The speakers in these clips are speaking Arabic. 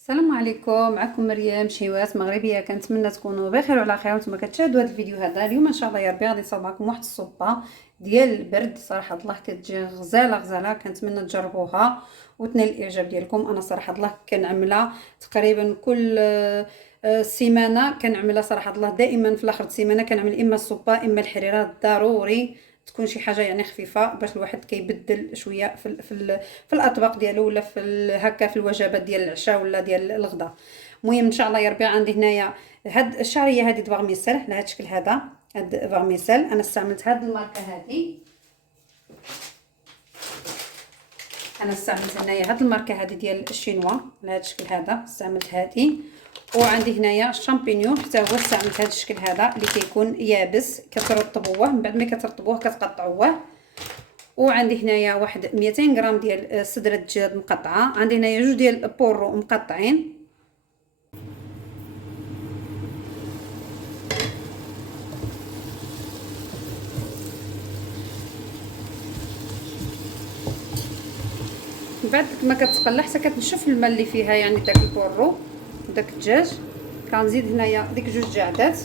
السلام عليكم، معكم مريم شهوات مغربيه. كنتمنى تكونوا بخير وعلى خير وانتم كتشاهدوا هذا الفيديو. هذا اليوم ان شاء الله يا ربي غادي نصاوب معكم واحد الصوبه ديال البرد. صراحه الله كتجي غزاله، كنتمنى تجربوها وتنال الاعجاب ديالكم. انا صراحه الله كنعملها تقريبا كل سيمانه، كنعملها صراحه الله دائما في الاخر السيمانه. كنعمل اما الصوبه اما الحريره، ضروري تكون شي حاجه يعني خفيفه باش الواحد كيبدل شويه في الاطباق ديالو، ولا هكا في الوجبات ديال العشاء ولا ديال الغداء. المهم ان شاء الله يا ربي عندي هنايا هاد الشعريه هذه فارميسيل على هاد الشكل هذا. هاد فارميسيل انا استعملت هاد الماركه هذه، انا استعملت هنايا هاد الماركه هذه ديال الشينوا على هاد الشكل هذا، استعملت هذه. وعندي هنايا الشامبينيون حتى هو استعملت هذا الشكل هذا اللي كيكون يابس، كترطبوه من بعد ما كترطبوه كتقطعوه. وعندي هنايا واحد 200 غرام ديال صدر الدجاج مقطعه. عندي هنايا جوج ديال البورو مقطعين. من بعد ما كتقلى حتى كتنشف الماء اللي فيها، يعني داك البورو وداك الدجاج. كنزيد هنايا ديك جوج جعدات.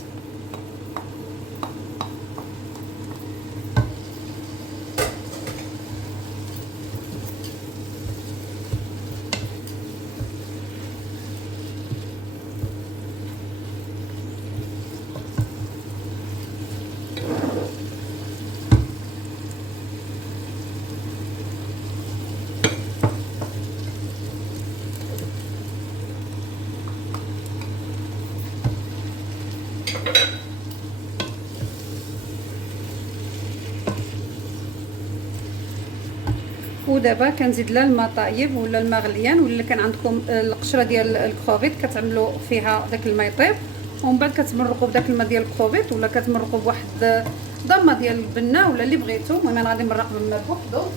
ودابا كنزيد لها الماء طايب ولا الماء غليان، ولا كان عندكم القشره ديال الكروفيت كتعملوا فيها داك الماء يطيب، ومن بعد كتمرقوا بداك الماء ديال الكروفيت، ولا كتمرقوا بواحد ضمه ديال البنه ولا اللي بغيتو. المهم انا غادي نمرق بالماء بوحدو.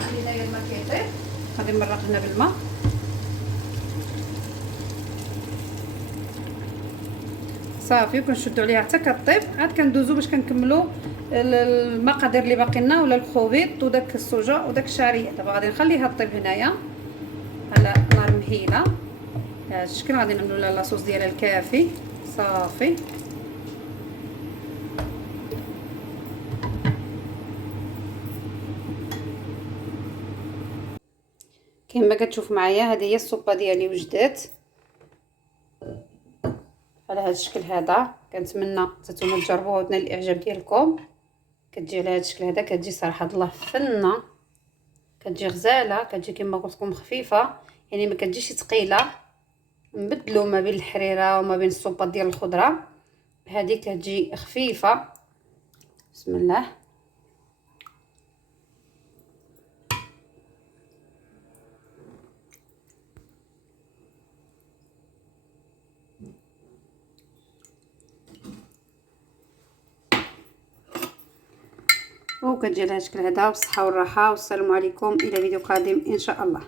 عندي هنايا الماء كيطيب، غادي نمرق هنا بالماء. صافي وكنشدوا عليها حتى كطيب. عاد كندوزو باش كنكملوا المقادير اللي باقي لنا، ولا الخوبيط وداك السوجه وداك الشعريه. دابا غادي نخليها طيب هنايا على نار مهيله بهذا الشكل. غادي نعملوا لها لاصوص ديالها الكافي. صافي كما كتشوف معايا هذه هي الصوبه ديالي وجدات على هذا الشكل هذا. كنتمنى نتوما تجربوها وتنال الاعجاب ديالكم. كتجي على هذا الشكل هذا، كتجي صراحه الله فنه، كتجي غزاله، كتجي كما قلت لكم خفيفه، يعني ما كتجيش ثقيله. نبدلوا ما بين الحريره وما بين الصوبات ديال الخضره، هذه كتجي خفيفه. بسم الله. وكتجي على هذا الشكل هذا، بالصحه والراحه، والسلام عليكم، الى فيديو قادم ان شاء الله.